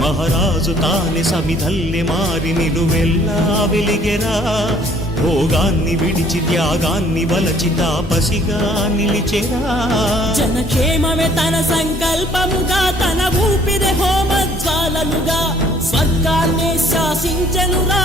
మహారాజు తానే సమిధల్లె మారి నిలువెల్లా వెలిగెరా. భోగాన్ని విడిచి త్యాగాన్ని వలచి తాపసిగా నిలిచెరా. జనక్షేమమే తన సంకల్పముగా, తన ఊపిరి హోమజ్వాలలుగా స్వర్గాన్ని శాసించనురా